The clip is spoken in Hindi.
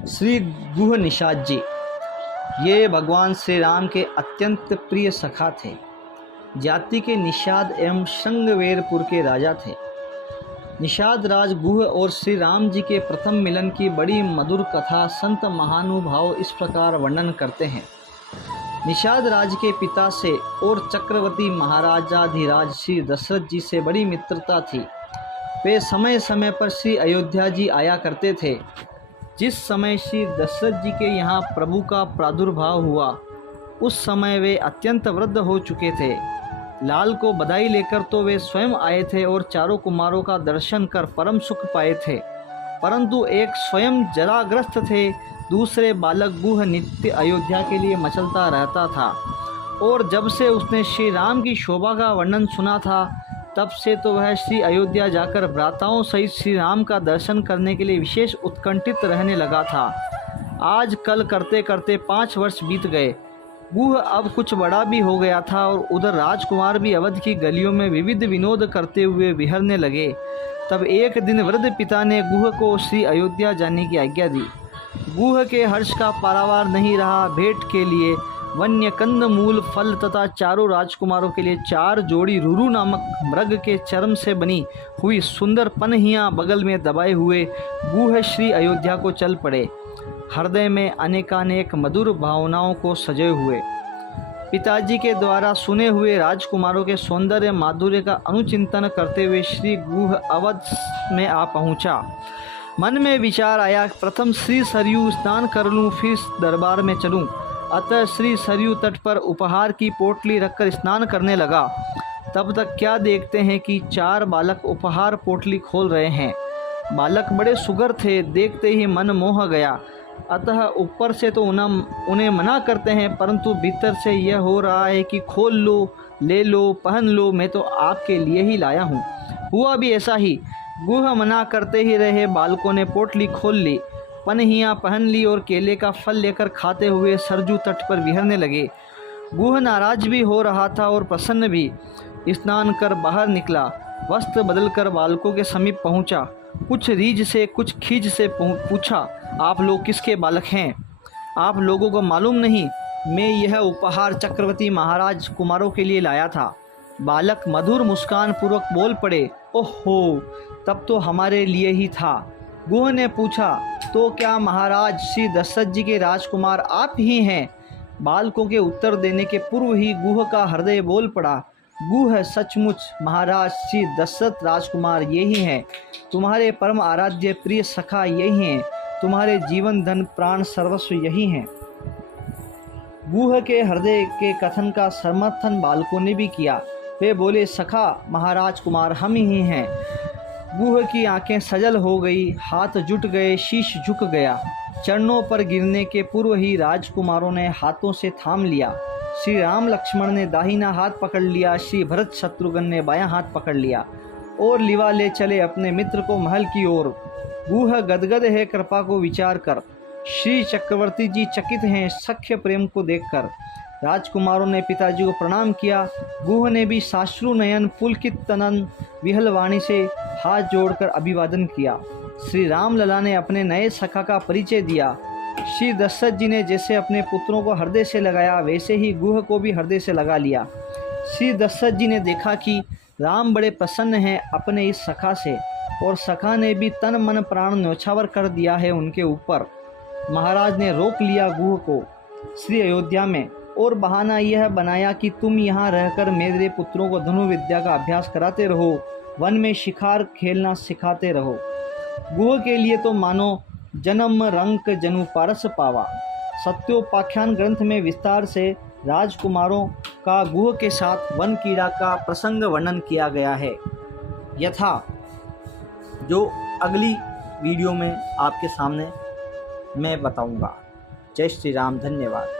श्री गुह निषाद जी, ये भगवान श्री राम के अत्यंत प्रिय सखा थे। जाति के निषाद एवं श्रृंगवेरपुर के राजा थे। निषाद राज गुह और श्री राम जी के प्रथम मिलन की बड़ी मधुर कथा संत महानुभाव इस प्रकार वर्णन करते हैं। निषाद राज के पिता से और चक्रवर्ती महाराजाधिराज श्री दशरथ जी से बड़ी मित्रता थी। वे समय समय पर श्री अयोध्या जी आया करते थे। जिस समय श्री दशरथ जी के यहाँ प्रभु का प्रादुर्भाव हुआ, उस समय वे अत्यंत वृद्ध हो चुके थे। लाल को बधाई लेकर तो वे स्वयं आए थे और चारों कुमारों का दर्शन कर परम सुख पाए थे, परंतु एक स्वयं जराग्रस्त थे। दूसरे बालक गुह नित्य अयोध्या के लिए मचलता रहता था, और जब से उसने श्री राम की शोभा का वर्णन सुना था, तब से तो वह श्री अयोध्या जाकर भ्राताओं सहित श्री राम का दर्शन करने के लिए विशेष उत्कंठित रहने लगा था। आज कल करते करते 5 वर्ष बीत गए। गुह अब कुछ बड़ा भी हो गया था और उधर राजकुमार भी अवध की गलियों में विविध विनोद करते हुए विहरने लगे। तब एक दिन वृद्ध पिता ने गुह को श्री अयोध्या जाने की आज्ञा दी। गुह के हर्ष का पारावार नहीं रहा। भेंट के लिए वन्य कंद मूल फल तथा चारों राजकुमारों के लिए 4 जोड़ी रुरु नामक मृग के चर्म से बनी हुई सुंदर पनहियाँ बगल में दबाए हुए गुह श्री अयोध्या को चल पड़े, हृदय में अनेकानेक मधुर भावनाओं को सजे हुए। पिताजी के द्वारा सुने हुए राजकुमारों के सौंदर्य माधुर्य का अनुचिंतन करते हुए श्री गुह अवध में आ पहुँचा। मन में विचार आया, प्रथम श्री सरयू स्नान कर लूँ, फिर दरबार में चलूँ। अतः श्री सरयू तट पर उपहार की पोटली रखकर स्नान करने लगा। तब तक क्या देखते हैं कि 4 बालक उपहार पोटली खोल रहे हैं। बालक बड़े सुघर थे, देखते ही मन मोह गया। अतः ऊपर से तो उन्हें मना करते हैं, परंतु भीतर से यह हो रहा है कि खोल लो, ले लो, पहन लो, मैं तो आपके लिए ही लाया हूँ। हुआ भी ऐसा ही। गुह मना करते ही रहे। बालकों ने पोटली खोल ली, पनहियाँ पहन ली और केले का फल लेकर खाते हुए सरजू तट पर विहरने लगे। गुह नाराज भी हो रहा था और प्रसन्न भी। स्नान कर बाहर निकला, वस्त्र बदलकर बालकों के समीप पहुँचा। कुछ रीझ से कुछ खींच से पूछा, आप लोग किसके बालक हैं? आप लोगों को मालूम नहीं, मैं यह उपहार चक्रवर्ती महाराज कुमारों के लिए लाया था। बालक मधुर मुस्कान पूर्वक बोल पड़े, ओहो, तब तो हमारे लिए ही था। गुह ने पूछा, तो क्या महाराज श्री दशरथ जी के राजकुमार आप ही हैं? बालकों के उत्तर देने के पूर्व ही गुह का हृदय बोल पड़ा, गुह सचमुच महाराज श्री दशरथ राजकुमार यही हैं। तुम्हारे परम आराध्य प्रिय सखा यही हैं। तुम्हारे जीवन धन प्राण सर्वस्व यही हैं। गुह के हृदय के कथन का समर्थन बालकों ने भी किया। वे बोले, सखा महाराज कुमार हम ही हैं। गुह की आंखें सजल हो गई, हाथ जुट गए, शीश झुक गया। चरणों पर गिरने के पूर्व ही राजकुमारों ने हाथों से थाम लिया। श्री राम लक्ष्मण ने दाहिना हाथ पकड़ लिया, श्री भरत शत्रुघ्न ने बायां हाथ पकड़ लिया और लिवा ले चले अपने मित्र को महल की ओर। गुह गदगद है कृपा को विचार कर। श्री चक्रवर्ती जी चकित हैं सख्य प्रेम को देखकर। राजकुमारों ने पिताजी को प्रणाम किया। गुह ने भी साश्रु नयन पुलकित तनन विहल वाणी से हाथ जोड़कर अभिवादन किया। श्री राम लला ने अपने नए सखा का परिचय दिया। श्री दशरथ जी ने जैसे अपने पुत्रों को हृदय से लगाया, वैसे ही गुह को भी हृदय से लगा लिया। श्री दशरथ जी ने देखा कि राम बड़े प्रसन्न हैं अपने इस सखा से, और सखा ने भी तन मन प्राण न्यौछावर कर दिया है उनके ऊपर। महाराज ने रोक लिया गुह को श्री अयोध्या में, और बहाना यह बनाया कि तुम यहाँ रहकर मेरे पुत्रों को धनुर्विद्या का अभ्यास कराते रहो, वन में शिकार खेलना सिखाते रहो। गुह के लिए तो मानो जन्म रंक जनु पारस पावा। सत्योपाख्यान ग्रंथ में विस्तार से राजकुमारों का गुह के साथ वन कीड़ा का प्रसंग वर्णन किया गया है, यथा जो अगली वीडियो में आपके सामने मैं बताऊंगा। जय श्री राम, धन्यवाद।